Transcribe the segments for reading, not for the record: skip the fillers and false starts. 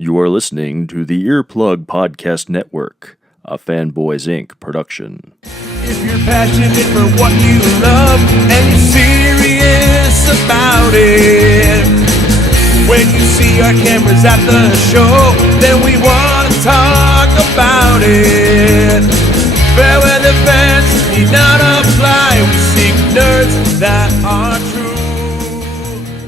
You are listening to the Earplug Podcast Network, a Fanboys Inc. production. If you're passionate for what you love and you're serious about it, when you see our cameras at the show, then we want to talk about it. Fair weather fans need not apply. We seek nerds that are true.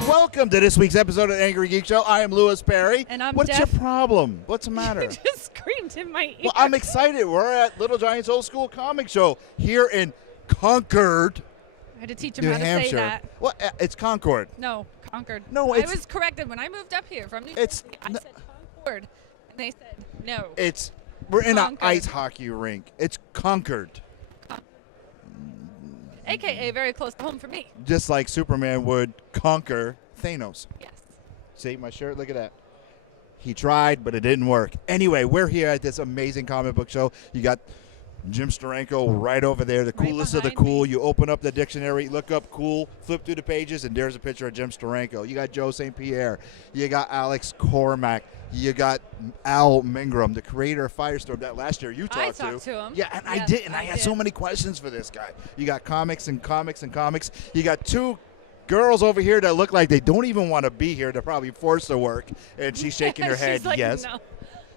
Welcome to this week's episode of Angrygeeks Show. I am Lewis Perry. And I'm What's Jeff. your problem? What's the matter? You just screamed in my ear. Well, I'm excited. We're at Little Giants Old School Comic Show here in Concord, I had to teach him New how to Hampshire. say that. Well, it's Concord. No, Concord. No, I it's- was corrected when I moved up here from New It's Jersey. I said Concord, and they said no. We're in an Concord. ice hockey rink. It's Concord. AKA very close to home for me. Just like Superman would conquer Thanos. Yes. See my shirt? Look at that. He tried, but it didn't work. Anyway, we're here at this amazing comic book show. You got Jim Steranko right over there, the Right coolest of the behind cool. me. You open up the dictionary, look up cool, flip through the pages, and there's a picture of Jim Steranko. You got Joe St. Pierre. You got Alex Cormac. You got Al Mingram, the creator of Firestorm that last year you talked to. I talked to him. Yeah, and I Yes, did, and I I had did. so many questions for this guy. You got comics and comics and comics. You got two girls over here that look like they don't even want to be here. They're probably forced to work, and she's shaking her head. She's like, yes. no.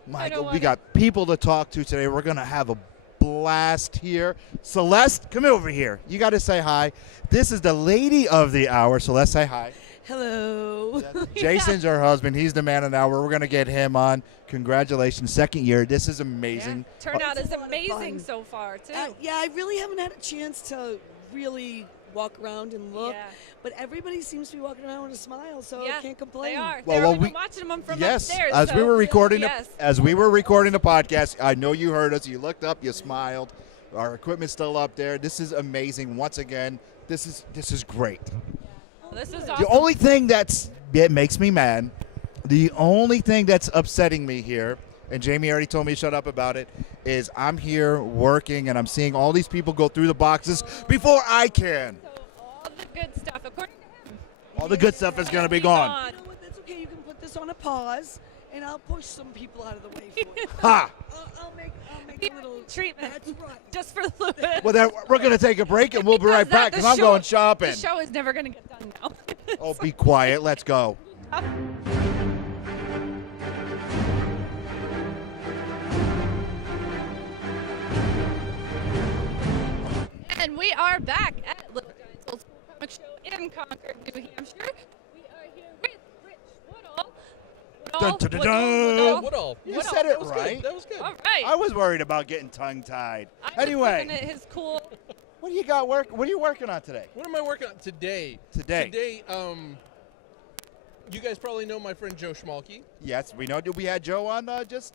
Michael, want we it. got people to talk to today. We're going to have a blast here. Celeste, come over here. You got to say hi. This is the lady of the hour. Celeste, say hi. Hello. Jason's her husband. He's the man of the hour. We're going to get him on. Congratulations. Second year. This is amazing. Yeah. Turnout It's is a lot of amazing fun. so far, too. Yeah, I really haven't had a chance to really walk around and look, Yeah. but everybody seems to be walking around with a smile, so Yeah, I can't complain. They are. Well, They're well, even we- watching them from Yes, upstairs. as we so- were recording yes. the podcast, I know you heard us. You looked up, you smiled. Our equipment's still up there. This is amazing. Once again, this is great. This is The awesome. only thing it makes me mad, the only thing that's upsetting me here, and Jamie already told me to shut up about it, is I'm here working and I'm seeing all these people go through the boxes before I can. So all the good stuff, according to him. All the good stuff is going to be gone. You know what? That's okay. You can put this on a pause, and I'll push some people out of the way for you. Ha! I'll make a little Treatment. That's right. Just for Lewis. Well, then we're going to take a break and we'll be right back because I'm going shopping. The show is never going to get done now. Oh, be quiet. Let's go. And we are back at Little Giants Old School Comic Show in Concord, New Hampshire. We are here with Rich Woodall. Dun, dun, dun, dun. Woodall. You Woodall. said it That was right. good. That was good. All right. I was worried about getting tongue-tied. I was looking Anyway, at his cool. what do you got work? What are you working on today? What am I working on today? Today. You guys probably know my friend Joe Schmalke. Yes, we know. We had Joe on just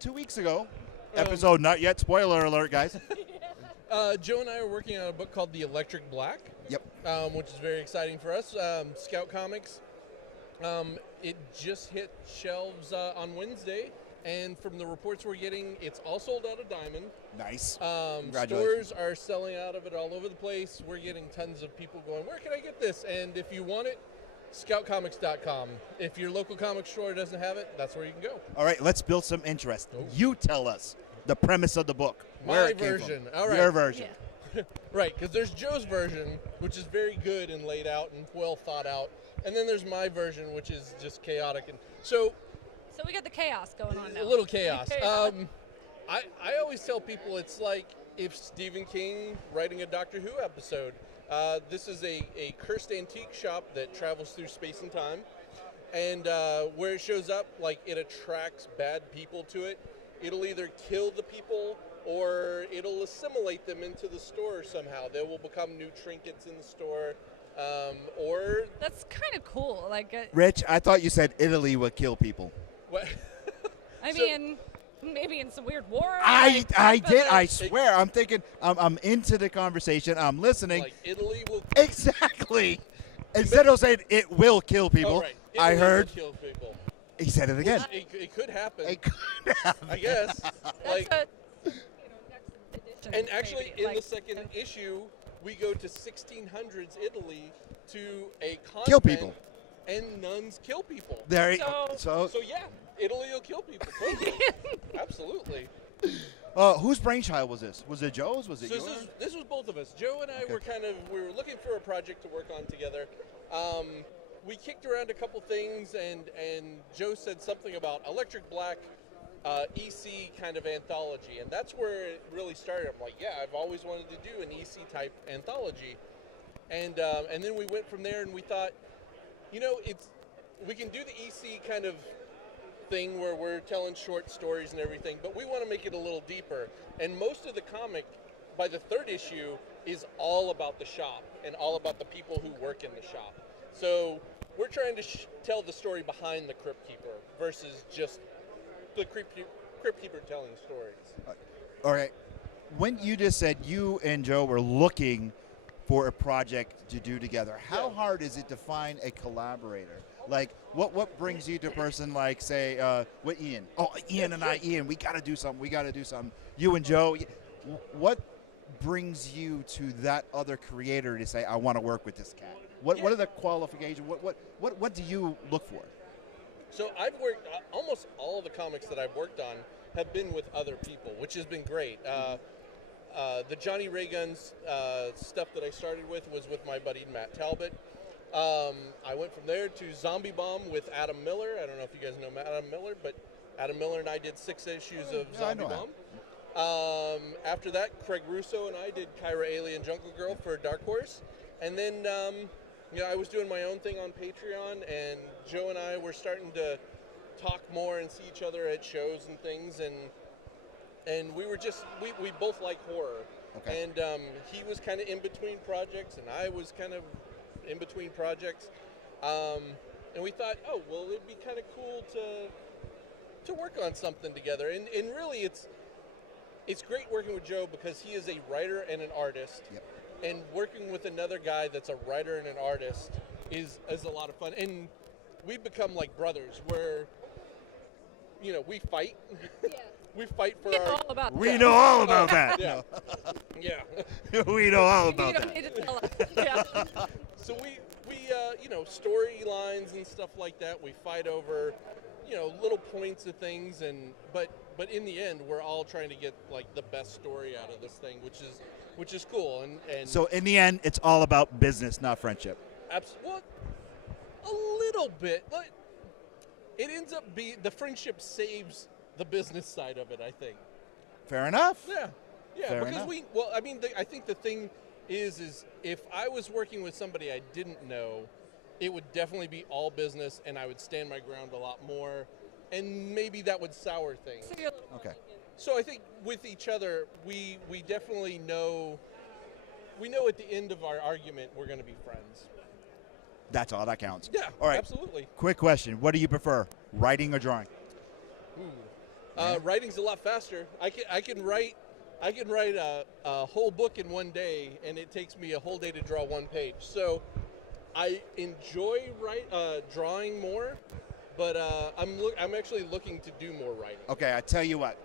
2 weeks ago. Episode not yet. Spoiler alert, guys. Joe and I are working on a book called The Electric Black. Yep. Which is very exciting for us. Scout Comics. It just hit shelves on Wednesday, and from the reports we're getting, it's all sold out of Diamond. Nice. Stores are selling out of it all over the place. We're getting tons of people going, where can I get this? And if you want it, scoutcomics.com. If your local comic store doesn't have it, that's where you can go. All right, let's build some interest. Oh. You tell us the premise of the book. Where My it came version. From. All right. Your version. Right, because there's Joe's version, which is very good and laid out and well thought out. And then there's my version, which is just chaotic. And so So we got the chaos going on now. a little chaos. Chaos. I always tell people it's like if Stephen King writing a Doctor Who episode. This is a cursed antique shop that travels through space and time. And where it shows up, like it attracts bad people to it. It'll either kill the people or it'll assimilate them into the store somehow. They will become new trinkets in the store. Or That's kind of cool. Like, Rich, I thought you said Italy would kill people. what? I So- mean, maybe in some weird war. I but, did. like, I swear. I'm thinking. I'm into the conversation. I'm listening. Like Italy will. Exactly. Instead of saying it will kill people, Oh, right. I Italy will heard kill people. he said it again. It could happen. It could happen. I guess. That's Like, next edition, and actually, maybe, in like, the second issue, we go to 1600s Italy to a convent, Kill people. and nuns kill people. There. So- So So yeah, Italy will kill people. Totally. Absolutely. Whose brainchild was this? Was it Joe's? Was it So yours? this was both of us. Joe and I were we were looking for a project to work on together. We kicked around a couple things, and Joe said something about Electric Black EC kind of anthology, and that's where it really started. I'm like, yeah, I've always wanted to do an EC type anthology, and then we went from there, and we thought, we can do the EC kind of thing where we're telling short stories and everything, but we want to make it a little deeper. And most of the comic, by the third issue, is all about the shop and all about the people who work in the shop. So we're trying to tell the story behind the Crypt Keeper versus just the Crypt Keeper telling stories. All right. When you just said you and Joe were looking for a project to do together, how hard is it to find a collaborator? Like, what brings you to a person like, say, with Ian? Oh, Ian and Ian, we got to do something. You and Joe, what brings you to that other creator to say, I want to work with this cat? What are the qualifications? What do you look for? So I've worked, almost all of the comics that I've worked on have been with other people, which has been great. The Johnny Ray Guns stuff that I started with was with my buddy Matt Talbot. I went from there to Zombie Bomb with Adam Miller. I don't know if you guys know Adam Miller, but Adam Miller and I did 6 issues of Zombie Bomb. After that, Craig Russo and I did Kyra Alien Jungle Girl for Dark Horse. And then, I was doing my own thing on Patreon, and Joe and I were starting to talk more and see each other at shows and things, and we were just, we both like horror. Okay. And he was kind of in between projects, and I was kind of in between projects. And we thought, oh, well, it'd be kind of cool to work on something together. And really, it's great working with Joe because he is a writer and an artist. Yep. And working with another guy that's a writer and an artist is a lot of fun. And we've become like brothers where, we fight. Yeah. We fight for our... We know all about that. Yeah. Yeah. We know all about that. You don't need to tell us. Yeah. So we storylines and stuff like that, we fight over, little points of things, but in the end, we're all trying to get like the best story out of this thing, which is cool. And so in the end, it's all about business, not friendship. Well, a little bit. But it ends up being the friendship saves the business side of it, I think. Fair enough. Yeah. Fair because enough. I think the thing is if I was working with somebody I didn't know, it would definitely be all business, and I would stand my ground a lot more, and maybe that would sour things. Okay. So I think with each other, we definitely know. We know at the end of our argument we're going to be friends. That's all that counts. Yeah. All right. Absolutely. Quick question: what do you prefer, writing or drawing? Writing's a lot faster. I can write a whole book in one day, and it takes me a whole day to draw one page. So I enjoy drawing more, but I'm actually looking to do more writing. Okay, I tell you what,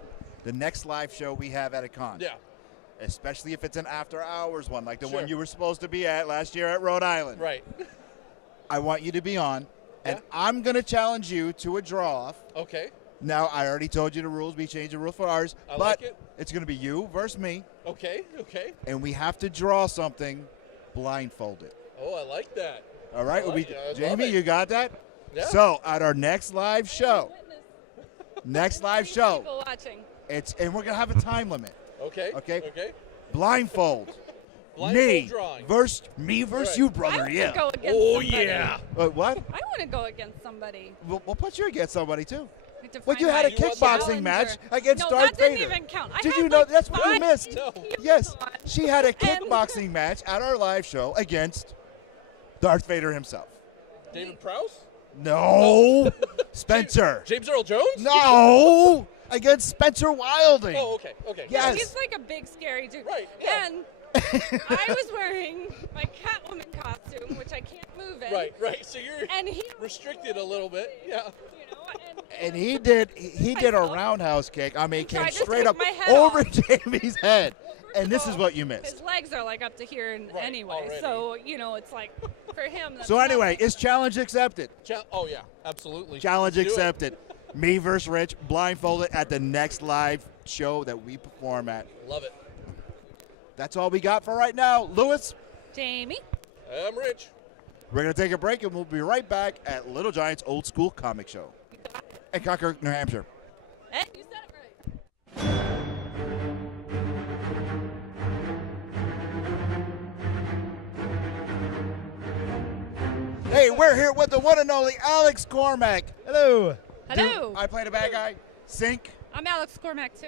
the next live show we have at a con. Yeah. Especially if it's an after hours one, like the one you were supposed to be at last year at Rhode Island. Right. I want you to be on, and I'm going to challenge you to a draw-off. Okay. Now, I already told you the rules. We changed the rules for ours. I but like it. It's going to be you versus me. Okay. And we have to draw something blindfolded. Oh, I like that. All right? Jamie, you got that? Yeah. So, at our next live show, People watching. and we're going to have a time limit. Okay. Blindfold. Blindfold drawing. Me versus Right. you, brother. I Yeah. go against somebody. What? I want to go against somebody. We'll put you against somebody too. To Well, find you had a my kickboxing challenger. match against no, Darth that didn't Vader. even count. I Did had you know like that's what you 5 missed? No. Yes, on. she had a And- kickboxing match at our live show against Darth Vader himself. David Prowse? No, Spencer. James Earl Jones? No, against Spencer Wilding. Oh, okay. Yes. He's like a big, scary dude. Right, yeah. And I was wearing my Catwoman costume, which I can't move in. Right. So you're And he restricted a little bit. Yeah. And he did a roundhouse kick. I mean, came tried to straight take up my head over off. Jamie's head. And this is what you His missed. legs are like up to here anyway. already. So, it's like, for him. That's So anyway, nothing. is challenge accepted? Oh, yeah. Absolutely. Challenge Let's do it. accepted. Me versus Rich, blindfolded at the next live show that we perform at. Love it. That's all we got for right now. Lewis, Jamie. I'm Rich. we're going to take a break, and we'll be right back at Little Giant's Old School Comic Show in Concord, New Hampshire. Hey, you said it right. Hey, we're here with the one and only Alex Cormac. Hello. Hello. I play the bad guy. Sync. I'm Alex Cormac, too.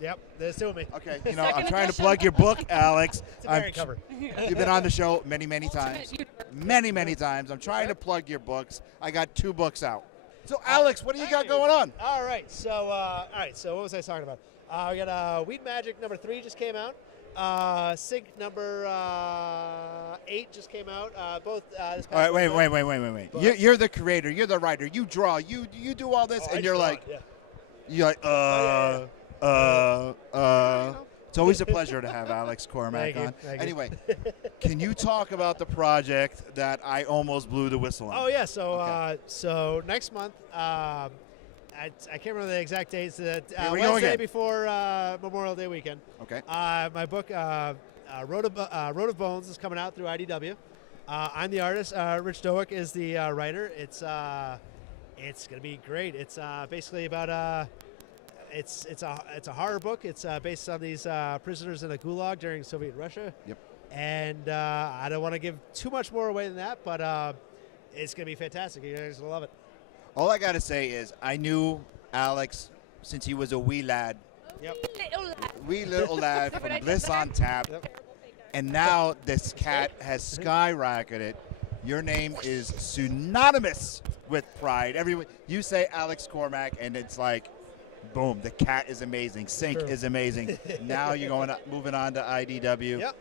Yep, there's two of me. Okay, you know, I'm Second trying to edition. plug your book, Alex. It's a variant cover. You've been on the show many, many times. Ultimate universe. Many times. I'm trying to plug your books. I got 2 books out. So, Alex, what do you got going on? All right. So what was I talking about? We got Weed Magic number 3 just came out. Sync number 8 just came out. Both this past All right, month. wait. But- You're the creator. You're the writer. You draw. You do all this, Oh, I and just you're draw like, it, yeah. It's always a pleasure to have Alex Cormac Thank you, on. thank you. Anyway, can you talk about the project that I almost blew the whistle on? Oh yeah. So Okay. so next month. I can't remember the exact dates. Here we go Wednesday again. before Memorial Day weekend. Okay. My book, Road of Bones, is coming out through IDW. I'm the artist. Rich Dowick is the writer. It's gonna be great. It's basically about it's a horror book. It's based on these prisoners in a gulag during Soviet Russia. Yep. And I don't want to give too much more away than that, but it's gonna be fantastic. You guys will love it. All I got to say is I knew Alex since he was a wee lad, Yep. Little lad. wee little lad from Bliss on Tap. Yep. And now this cat has skyrocketed. Your name is synonymous with pride. Everyone, you say Alex Cormac, and it's like, boom, the cat is amazing. Sync True. is amazing. Now you're moving on to IDW. Yep.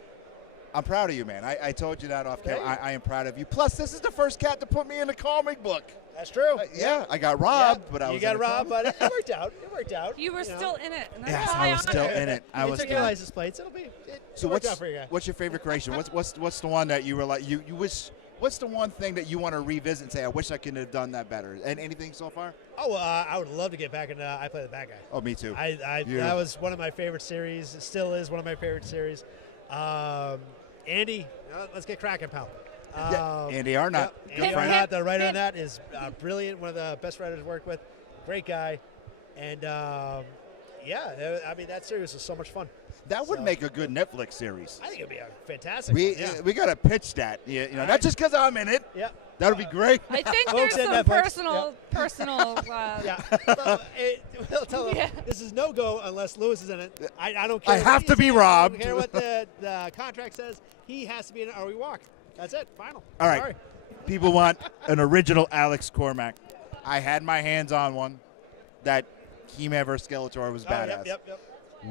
I'm proud of you, man. I told you that off camera. Thank you. I am proud of you. Plus, this is the first cat to put me in a comic book. That's true. Yeah, I got robbed, Yeah, but I you was got in a robbed, comic. but it worked out. It worked out. You were know. still in it. And that's Yes, high I was still honor. in it. I You was took still. your license plates. It'll be. So worked out for you guys. what's your favorite creation? What's the one that you were like you wish? What's the one thing that you want to revisit and say I wish I could have done that better? And anything so far? Oh, I would love to get back into. I play the bad guy. Oh, me too. You. That was one of my favorite series. It still is one of my favorite series. Andy, let's get cracking, pal. Yeah, Andy Arnott. Yep, Good Andy friend. Arnott, the writer on that, is brilliant. One of the best writers I've worked with. Great guy. And yeah, I mean that series was so much fun. That would So- make a good Netflix series. I think it'd be a fantastic. We one, yeah. we gotta pitch that. You know, not just because I'm in it. Yep. That would be great. I think Folks there's at some Netflix. personal. Yeah. We'll tell them Yeah. this is no go unless Lewis is in it. I don't care. I what have he to be says, robbed. I don't care what the contract says. He has to be in it or we walk. That's it. Final. All right. Sorry. People want an original Alex Cormac. I had my hands on one. That He-Man vs. Skeletor was Oh, badass. yep.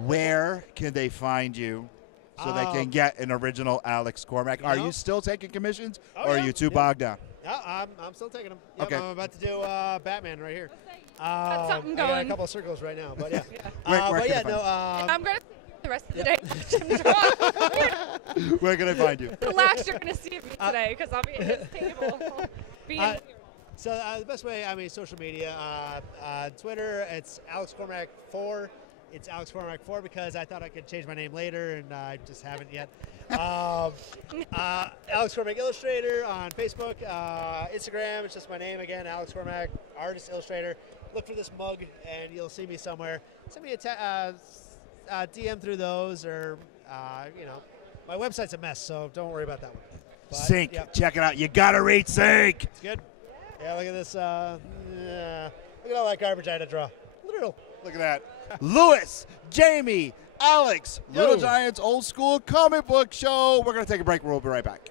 Where can they find you so they can get an original Alex Cormac? Are know? you still taking commissions, Oh, or are yeah, you too yeah. bogged down? Yeah, I'm still taking them. Yep, Okay. I'm about to do Batman right here. Got something I got a going. couple of circles right now, but yeah. Where but can yeah, I find no. I'm going to see you the rest of the day. Where can I find you? The last you're going to see of me today because I'll be at this table. Being Uh, So the best way, I mean, social media, Twitter, it's Alex Cormac 4. It's Alex Cormac 4 because I thought I could change my name later, and I just haven't yet. Alex Cormac Illustrator on Facebook, Instagram. It's just my name again, Alex Cormac, artist, illustrator. Look for this mug, and you'll see me somewhere. Send me a DM through those, or my website's a mess, so don't worry about that one. But, Sync. yep. Check it out. You gotta read Sync. It's good. Yeah, look at this. Look at all that garbage I had to draw. Literal. Look at that. Lewis, Jamie, Alex, Little Yo. Giants Old School Comic Book Show. We're gonna take a break. We'll be right back.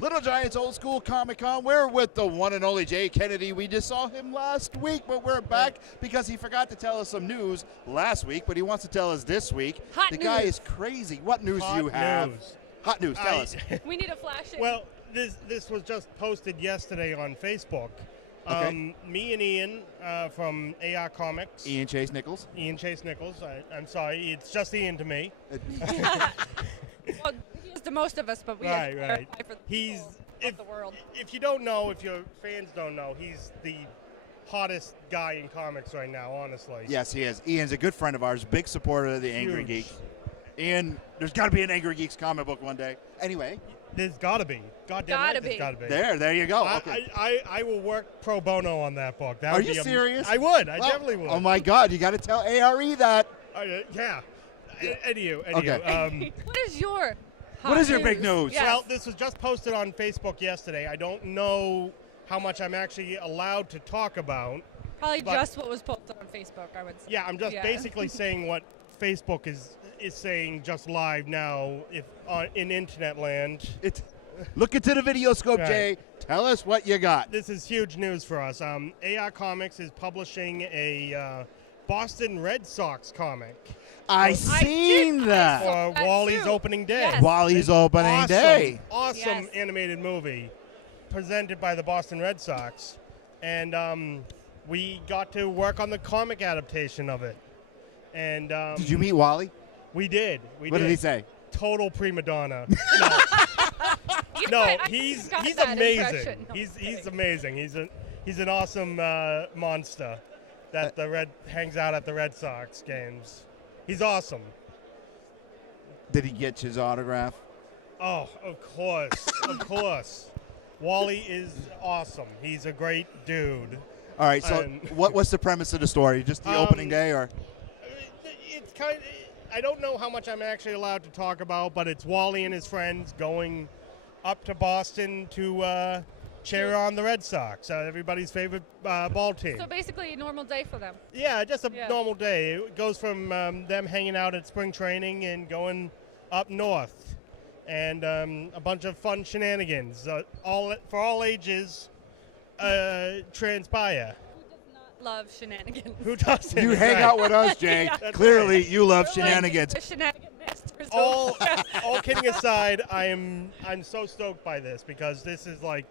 Little Giants Old School Comic Con. We're with the one and only Jay Kennedy. We just saw him last week, but we're back because he forgot to tell us some news last week, but he wants to tell us this week. Hot the guy news. is crazy. What news do you Hot have? news. Hot news. Tell us. we need a flash. Well, this was just posted yesterday on Facebook. Okay. Me and Ian from AR Comics. Ian Chase Nichols. Ian Chase Nichols. I'm sorry, it's just Ian to me. most of us, but we Right, have to right. clarify for the He's people of the world. if you don't know, if your fans don't know, he's the hottest guy in comics right now. Honestly. Yes, he is. Ian's a good friend of ours, big supporter of the Angry Huge. Geeks. Ian, there's got to be an Angry Geeks comic book one day. Anyway, There's got to be. Goddamn Gotta right, there's be. got to be. there you go. Okay. I will work pro bono on that book. That Are would you be serious? I would. I Well, definitely would. Oh my God, you got to tell ARE that. Yeah. Anywho. Okay. What is your What is your big news? Yes. Well, this was just posted on Facebook yesterday. I don't know how much I'm actually allowed to talk about. Probably but- just what was posted on Facebook, I would say. Yeah, I'm just basically saying what Facebook is saying just live now if in internet land. Look into the video scope, Right. Jay. Tell us what you got. This is huge news for us. AR Comics is publishing a Boston Red Sox comic I did- seen I that. saw for that Wally's too. opening day. Yes. Wally's opening Awesome, day. awesome Yes. animated movie presented by the Boston Red Sox. And we got to work on the comic adaptation of it. And Did you meet Wally? we did. What did he say? Total prima donna. You No, might- I he's got he's that amazing. impression. No, He's kidding. amazing. He's an awesome monster that hangs out at the Red Sox games. He's awesome. Did he get his autograph? Oh, of course, of course. Wally is awesome. He's a great dude. All right, so And- what's the premise of the story? Just the opening day, or? It's kind of, I don't know how much I'm actually allowed to talk about, but it's Wally and his friends going up to Boston to cheer on the Red Sox, everybody's favorite ball team. So basically a normal day for them. Yeah, just a Yeah. normal day. It goes from them hanging out at spring training and going up north, and a bunch of fun shenanigans, for all ages, transpire. Love shenanigans. Who doesn't? You hang out with us, Jay. Yeah. Clearly, you love We're like shenanigans. the shenanigan masters. all kidding aside, I'm so stoked by this because this is like,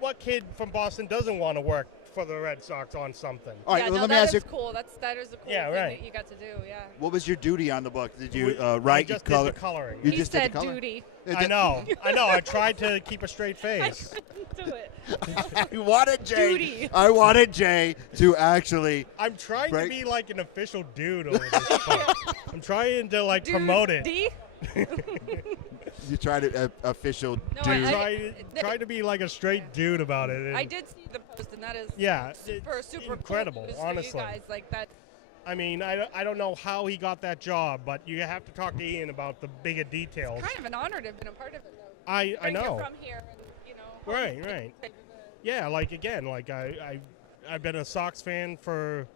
what kid from Boston doesn't want to work for the Red Sox on something? All right, Yeah, well, no, let me that ask you, is cool. That is a cool Yeah, thing right. that you got to do. Yeah. what was your duty on the book? Did you I write just and color? did the coloring. You He just did said the color? duty. I know. I tried to keep a straight I face. couldn't do it. I wanted Jay. Duty. I wanted Jay to actually. I'm trying Right. to be like an official dude over this book. I'm trying to promote it. D? You tried to official No, dude. Try to be like a straight dude about it. and- I did see the post, and that is Yeah, super it's super incredible, cool news honestly. For you guys. Like that. I mean, I don't know how he got that job, but you have to talk to Ian about the bigger details. Kind of an honor to have been a part of it. Though. I Bring you know. From here, and Right, hopefully right. favor Yeah, I've been a Sox fan for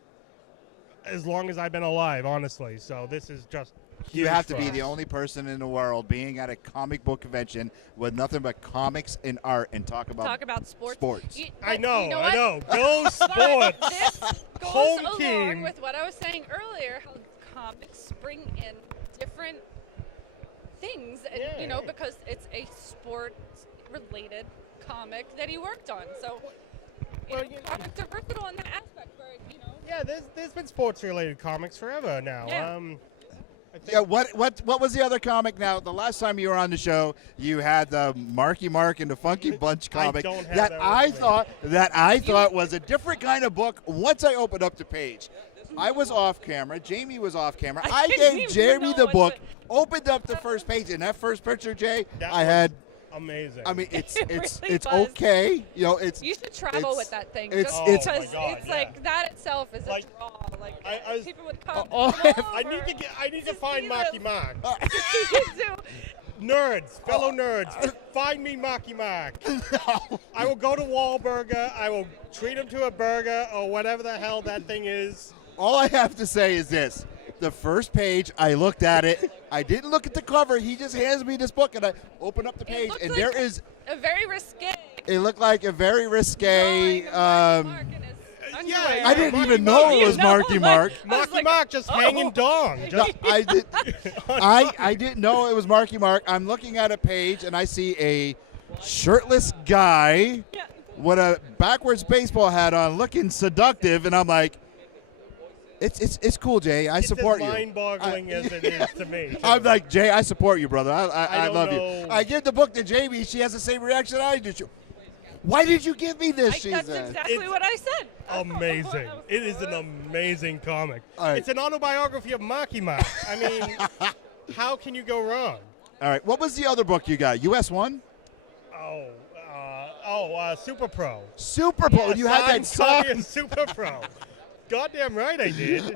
as long as I've been alive, honestly. So this is just You huge have to for be us. the only person in the world being at a comic book convention with nothing but comics and art and talk about sports. sports. I know, You know I what? know. Go But sports. this goes Home along team. with what I was saying earlier, how comics bring in different things, and, Yeah. because it's a sports-related comic that he worked on. So, comics are versatile in that aspect, where, Yeah, there's been sports-related comics forever now. Yeah. I think Yeah, what was the other comic now? The last time you were on the show, you had the Marky Mark and the Funky Bunch comic don't have that that I with me. thought was a different kind of book once I opened up the page. I was off camera, Jamie was off camera. I didn't gave even Jamie know the what book, the- opened up the first page, and that first picture, Jay, That I was had amazing. I mean it's It it's really it's was. okay. It's you should travel it's- with that thing. it's- just it's- because Oh my God, it's yeah. like that itself is Like, a draw. Like I was- people would come. Oh, come I need over to to find see Marky this. Mark. to- Nerds, fellow nerds, find me Marky Mark. I will go to Wahlburger. I will treat him to a burger or whatever the hell that thing is. All I have to say is this. The first page, I looked at it. I didn't look at the cover. He just hands me this book, and I open up the It page, looked and like there is. a very risque. It looked like a very risque. drawing of Marky Mark in his underwear. I didn't Marky even know Mark. it was You know, Marky like- Mark. I was Marky like, Mark just oh. hanging dong. No, Just I did. I didn't know it was Marky Mark. I'm looking at a page, and I see a shirtless guy Yeah. with a backwards baseball hat on, looking seductive, and I'm like, It's cool, Jay. I support It's you. as mind-boggling as it is to me. I'm like, Jay, I support you, brother. I don't love you. know. I give the book to Jamie. She has the same reaction I do. Why did you give me this? She That's said. exactly It's what I said. Amazing. It is an amazing comic. All right. It's an autobiography of Marky Mark. I mean, how can you go wrong? All right. What was the other book you got? US 1? Super Pro. Super Pro. You had that Signed copy song. of Super Pro. Goddamn right I did.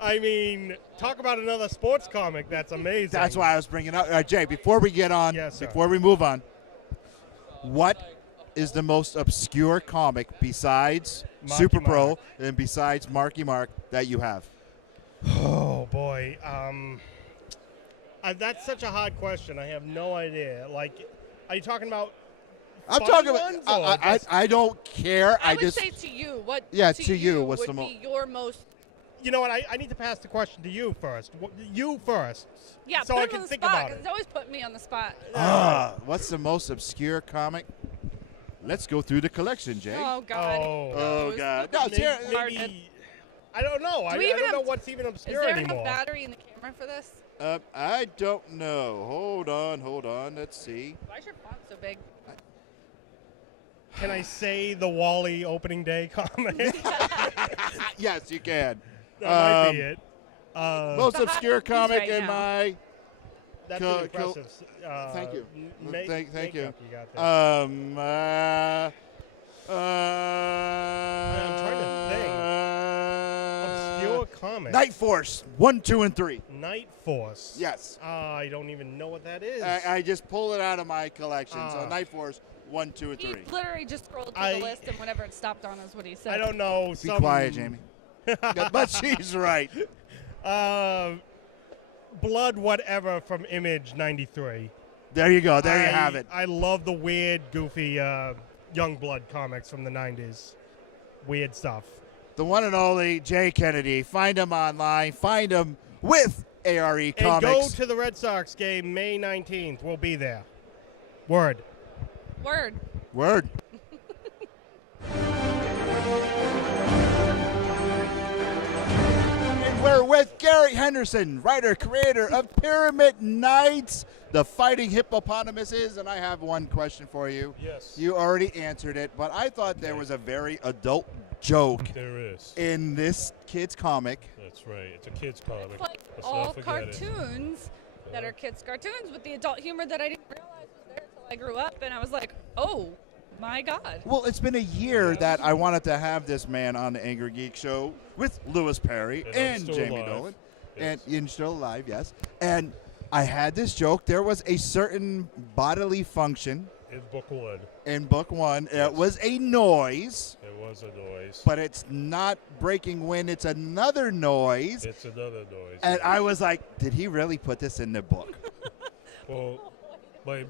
I mean, talk about another sports comic that's amazing. That's why I was bringing up. All right, Jay, before we get on, Yes, sir. before we move on, what is the most obscure comic besides Marky Super Pro Mark. and besides Marky Mark that you have? Oh boy, that's such a hard question. I have no idea. Like, are you talking about? I'm funny talking ones, about. or just- I don't care. I would just. say to you, what? Yeah, to to you, what's would the be your most? You know what? I need to pass the question to you first. You first. Yeah, so put I him can on the think spot. about 'Cause it. it's always put me on the spot. What's the most obscure comic? Let's go through the collection, Jay. Oh God. Oh, God. No, Maybe, ser- I don't know. I even don't know have- what's even Is obscure there anymore. enough battery in the camera for this? I don't know. Hold on. Let's see. Why is your font so big? Can I say the Wally opening day comic? Yes, you can. That might be it. Most The hot obscure news comic right in now. my. That's co- impressive. Thank you. Thank you. makeup you got there. I'm trying to think. Obscure comic. Night Force 1, 2, and 3. Night Force. Yes. I don't even know what that is. I just pulled it out of my collection. So Ah. Night Force 1, 2, and He 3. literally just scrolled through the list, and whenever it stopped on is what he said. I don't know. Be quiet, Jamie. But she's right. Blood whatever from Image 93. There you go. There you have it. I love the weird, goofy Young Blood comics from the 90s. Weird stuff. The one and only Jay Kennedy. Find him online. Find him with ARE And Comics. go to the Red Sox game May 19th. We'll be there. Word. Word. Word. And we're with Gary Henderson, writer, creator of Pyramid Knights, the fighting hippopotamuses. And I have one question for you. Yes. You already answered it, but I thought there was a very adult joke There is. in this kid's comic. That's right. It's a kid's comic. It's like Let's all not forget it. cartoons that are kids' cartoons with the adult humor that I didn't realize was there until I grew up, and I was like, oh my God. Well, it's been a year that I wanted to have this man on the Angry Geek Show with Lewis Perry And I'm and still Jamie alive. Dolan. Yes. And you're still alive, yes. And I had this joke. There was a certain bodily function In book one, in book one. It was a noise, there was a noise. but it's not breaking wind. It's another noise. It's another noise. And I was like, did he really put this in the book? Well, my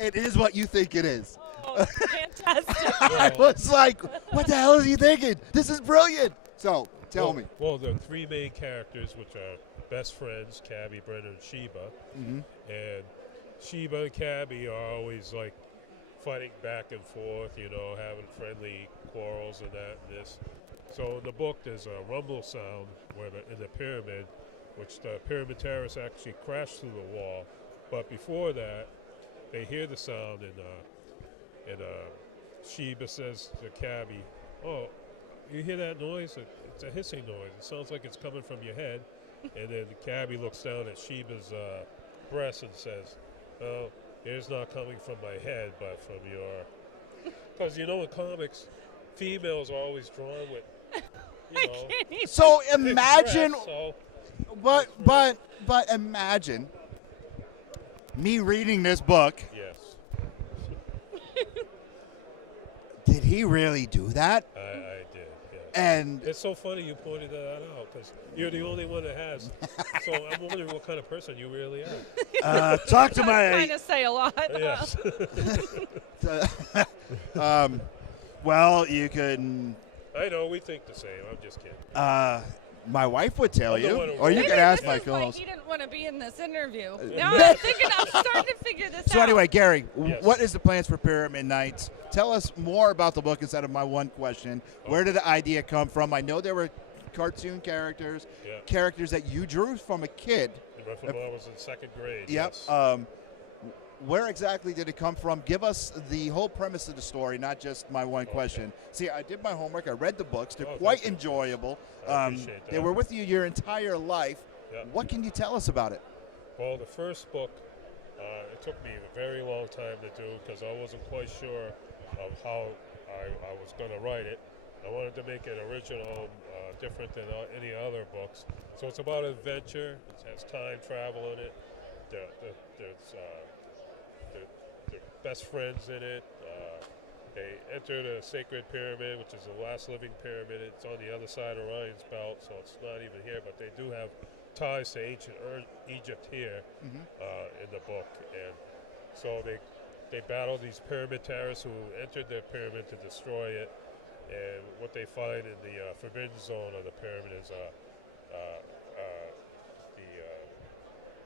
It is what you think it is. Oh, fantastic. I was like, what the hell is he thinking? This is brilliant. So, tell well, me. Well, the three main characters, which are best friends, Cabby, Brennan, and Sheba. Mhm. And Sheba and Cabby are always like fighting back and forth, you know, having friendly quarrels and that and this. So in the book, there's a rumble sound where in the pyramid, which the pyramid terrace actually crashed through the wall. But before that, they hear the sound, and Sheba says to Cabby, "Oh, you hear that noise? It's a hissing noise. It sounds like it's coming from your head." And then Cabby looks down at Sheba's breast and says, "Oh, it's not coming from my head, but from your..." Because you know, in comics, females are always drawn with, you know. So thick imagine, breasts, so but imagine me reading this book. yes, Did he really do that? I did. Yes. And It's so funny you pointed that out because you're the only one that has. So I'm wondering what kind of person you really are. talk to Trying my. to say a lot. Yes. Well, you can. I know, we think the same. I'm just kidding. My wife would tell I'm the you, one who or you wrote can it. ask This my is why co-host. he didn't want to be in this interview. Now I'm starting to figure this out. So anyway, Gary, Yes. what is the plans for Pyramid Nights? Tell us more about the book instead of my one question. Where did the idea come from? I know there were cartoon characters, Yeah. characters that you drew from a kid. From when I was in second grade. Yep. Yes. Where exactly did it come from? Give us the whole premise of the story, not just my one question. See, I did my homework. I read the books. They're Oh, quite thank you. enjoyable. I appreciate They that. were with you your entire life. Yeah. What can you tell us about it? Well, the first book, it took me a very long time to do because I wasn't quite sure of how I was going to write it. I wanted to make it original, different than any other books. So it's about adventure. It has time travel in it. There's best friends in it. They enter the sacred pyramid, which is the last living pyramid. It's on the other side of Orion's belt, so it's not even here. But they do have ties to ancient Egypt here in the book, and so they battle these pyramid terrorists who entered the pyramid to destroy it. And what they find in the forbidden zone of the pyramid is the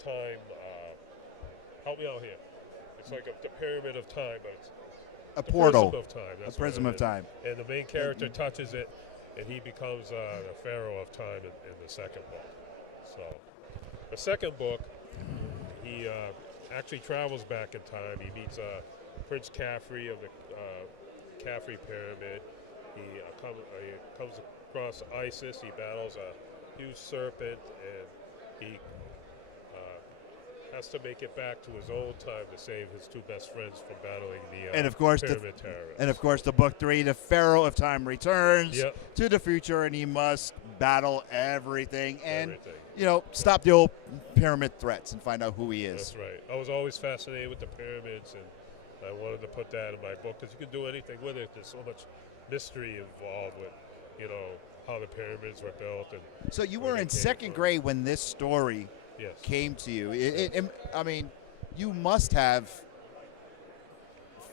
time. Help me out here. It's like the pyramid of time, but it's A the portal. prism of time. That's A prism what of it is. time. And the main character touches it, and he becomes the pharaoh of time in the second book. So, the second book, he actually travels back in time. He meets Prince Caffrey of the Caffrey Pyramid. He comes across Isis. He battles a huge serpent, and he has to make it back to his old time to save his two best friends from battling the And of course, pyramid terrorists. And of course, the book 3, the Pharaoh of Time returns Yep. to the future, and he must battle everything and Everything. stop the old pyramid threats and find out who he is. That's right. I was always fascinated with the pyramids, and I wanted to put that in my book because you can do anything with it. There's so much mystery involved with, how the pyramids were built. And So you where were they in came second from. grade when this story Yes. came to you. I mean, you must have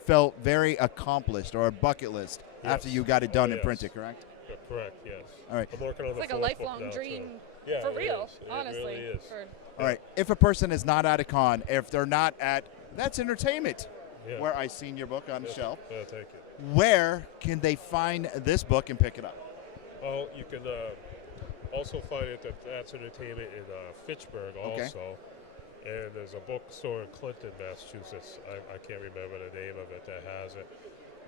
felt very accomplished or a bucket list after Yes. you got it done Oh, and yes. printed, correct? Correct. Yes. All right. I'm working on It's the like a fourth book lifelong now, too. dream Yeah, for it real, is. It honestly. really is. All right. If a person is not at a con, if they're not at That's Entertainment, Yeah. where I seen your book on the Yes. shelf, Thank you. where can they find this book and pick it up? Well, you can also find it at That's Entertainment in Fitchburg also. And there's a bookstore in Clinton, Massachusetts. I can't remember the name of it that has it.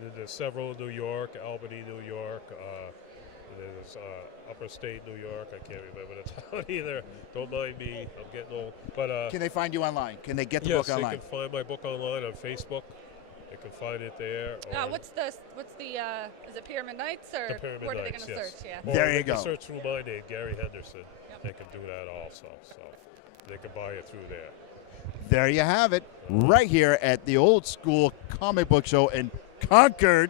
Then there's several in New York, Albany, New York. And there's Upper State, New York. I can't remember the town either. Don't mind me. I'm getting old. But Can they find you online? Can they get the yes, book online? they can find my book online on Facebook. They can find it there. or What's the is it Pyramid Nights or the Pyramid where are they Nights, going to yes. search? Yeah. Or There they you can go. search through my name, Gary Henderson. They can do that also. So they can buy it through there. There you have it, right here at the Old School Comic Book Show in Concord,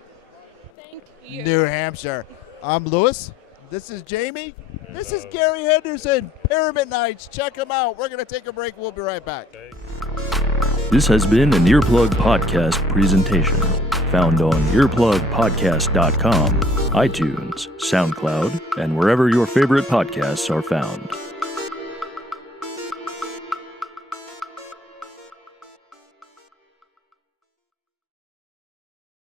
Thank you. New Hampshire. I'm Lewis. This is Jamie. This is Gary Henderson. Pyramid Nights. Check them out. We're going to take a break. We'll be right back. This has been an Earplug Podcast presentation, found on earplugpodcast.com, iTunes, SoundCloud, and wherever your favorite podcasts are found.